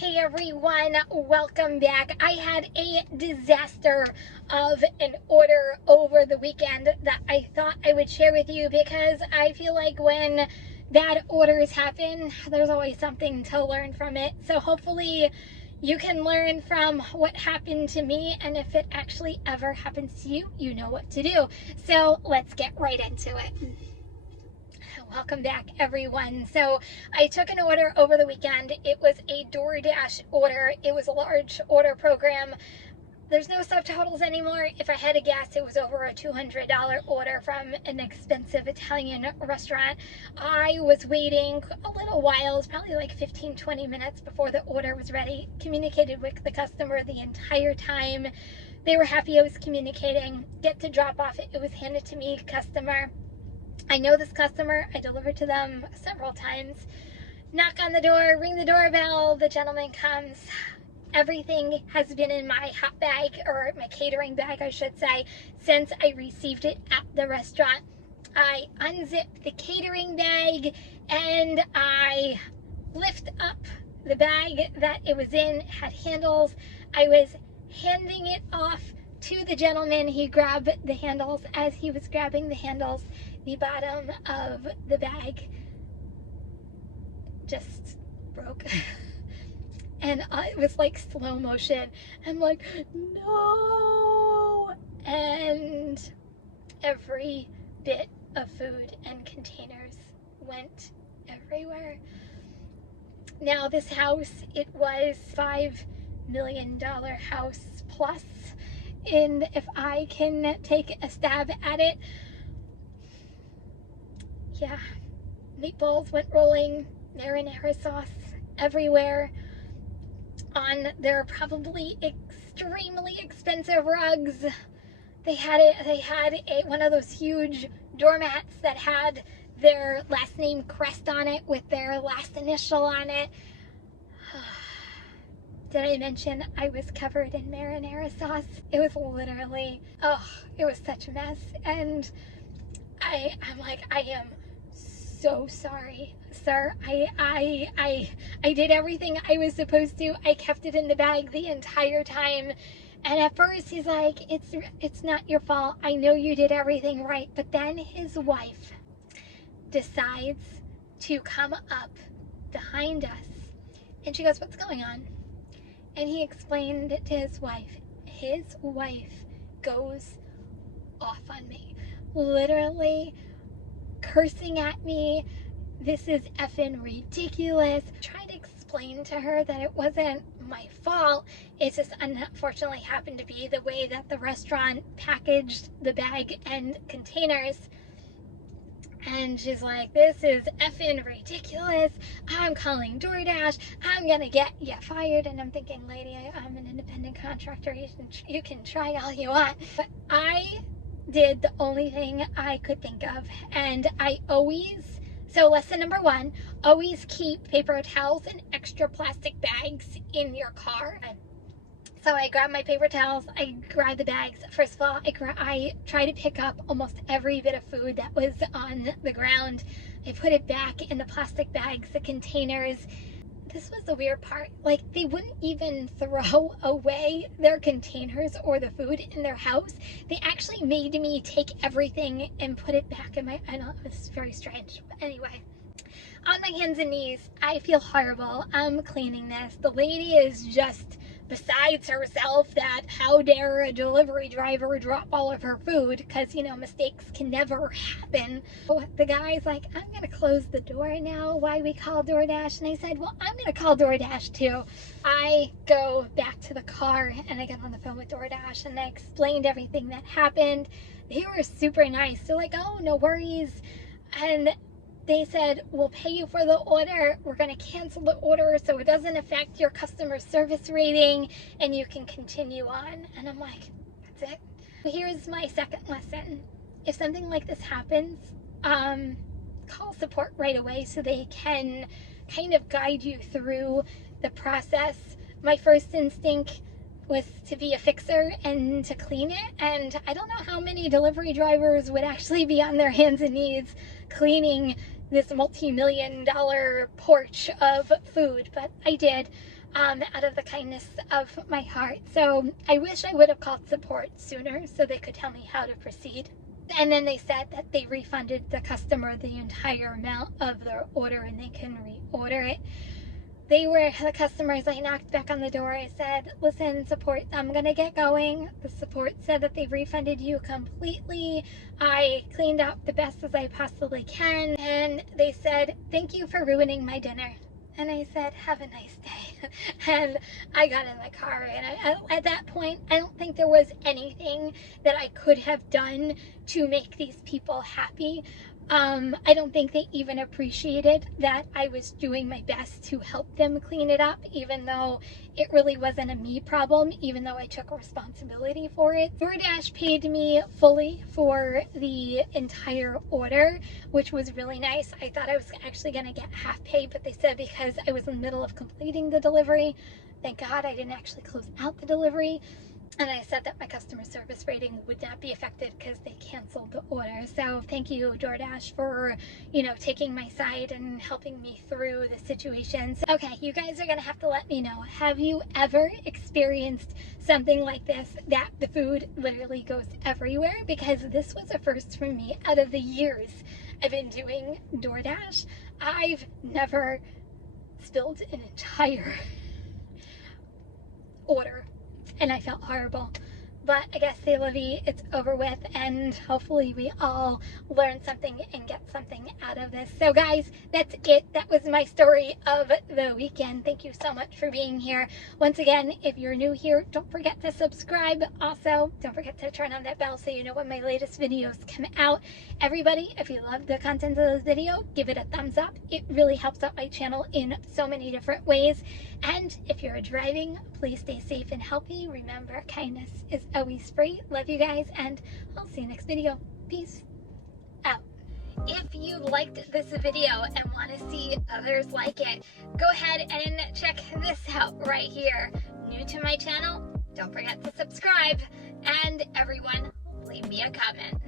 Hey everyone, welcome back. I had a disaster of an order over the weekend that I thought I would share with you because I feel like when bad orders happen, there's always something to learn from it. So hopefully you can learn from what happened to me, and if it actually ever happens to you, you know what to do. So let's get right into it. Welcome back, everyone. So I took an order over the weekend. It was a DoorDash order. It was a large order program. There's no subtotals anymore. If I had to guess, it was over a $200 order from an expensive Italian restaurant. I was waiting a little while. It was probably like 15-20 minutes before the order was ready. Communicated with the customer the entire time. They were happy I was communicating. Get to drop off. It was handed to me, customer. I know this customer. I delivered to them several times. Knock on the door, ring the doorbell, the gentleman comes. Everything has been in my hot bag, or my catering bag, I should say, since I received it at the restaurant. I unzip the catering bag and I lift up the bag that it was in. It had handles. I was handing it off to the gentleman. He grabbed the handles. As he was grabbing the handles, the bottom of the bag just broke. And it was like slow motion. I'm like, no! And every bit of food and containers went everywhere. Now this house, it was $5 million house plus. And if I can take a stab at it, yeah, meatballs went rolling, marinara sauce everywhere on their probably extremely expensive rugs. They had one of those huge doormats that had their last name crest on it with their last initial on it. Did I mention I was covered in marinara sauce? It was literally, it was such a mess. And I'm like, I am so sorry, sir. I did everything I was supposed to. I kept it in the bag the entire time. And at first he's like, it's not your fault. I know you did everything right. But then his wife decides to come up behind us. And she goes, what's going on? And he explained it to his wife. His wife goes off on me. Literally cursing at me. This is effing ridiculous. I tried to explain to her that it wasn't my fault. It just unfortunately happened to be the way that the restaurant packaged the bag and containers. And she's like, this is effing ridiculous. I'm calling DoorDash. I'm gonna get you fired. And I'm thinking, lady, I'm an independent contractor. You can try all you want. But I did the only thing I could think of. And I always, so lesson number one, always keep paper towels and extra plastic bags in your car. So I grabbed my paper towels, I grabbed the bags. First of all, I tried to pick up almost every bit of food that was on the ground. I put it back in the plastic bags, the containers. This was the weird part. Like, they wouldn't even throw away their containers or the food in their house. They actually made me take everything and put it back in my, I know, it was very strange. But anyway, on my hands and knees, I feel horrible. I'm cleaning this. The lady is just besides herself that how dare a delivery driver drop all of her food, because, you know, mistakes can never happen. So the guy's like, I'm going to close the door now while we call DoorDash. And I said, well, I'm going to call DoorDash too. I go back to the car and I get on the phone with DoorDash and I explained everything that happened. They were super nice. They're like, oh, no worries. And they said, we'll pay you for the order. We're going to cancel the order so it doesn't affect your customer service rating and you can continue on. And I'm like, that's it. Here's my second lesson. If something like this happens, call support right away so they can kind of guide you through the process. My first instinct was to be a fixer and to clean it. And I don't know how many delivery drivers would actually be on their hands and knees cleaning this multi-million-dollar porch of food, but I did. out of the kindness of my heart. So I wish I would have called support sooner so they could tell me how to proceed. And then they said that they refunded the customer the entire amount of their order and they can reorder it. The customers, I knocked back on the door. I said, listen, support, I'm going to get going. The support said that they refunded you completely. I cleaned up the best as I possibly can. And they said, thank you for ruining my dinner. And I said, have a nice day. And I got in the car. And at that point, I don't think there was anything that I could have done to make these people happy. I don't think they even appreciated that I was doing my best to help them clean it up, even though it really wasn't a me problem, even though I took responsibility for it. DoorDash paid me fully for the entire order, which was really nice. I thought I was actually going to get half pay, but they said because I was in the middle of completing the delivery, thank God I didn't actually close out the delivery. And I said that my customer service rating would not be affected because they canceled the order. So thank you, DoorDash, for, taking my side and helping me through the situation. So, okay, you guys are going to have to let me know. Have you ever experienced something like this, that the food literally goes everywhere? Because this was a first for me. Out of the years I've been doing DoorDash, I've never spilled an entire order. And I felt horrible. But I guess c'est la vie, it's over with, and hopefully we all learn something and get something out of this. So guys, that's it. That was my story of the weekend. Thank you so much for being here. Once again, if you're new here, don't forget to subscribe. Also, don't forget to turn on that bell so you know when my latest videos come out. Everybody, if you love the content of this video, give it a thumbs up. It really helps out my channel in so many different ways. And if you're driving, please stay safe and healthy. Remember, kindness is always free. Love you guys, and I'll see you next video. Peace out. If you liked this video and want to see others like it, go ahead and check this out right here. New to my channel, don't forget to subscribe. And everyone, leave me a comment.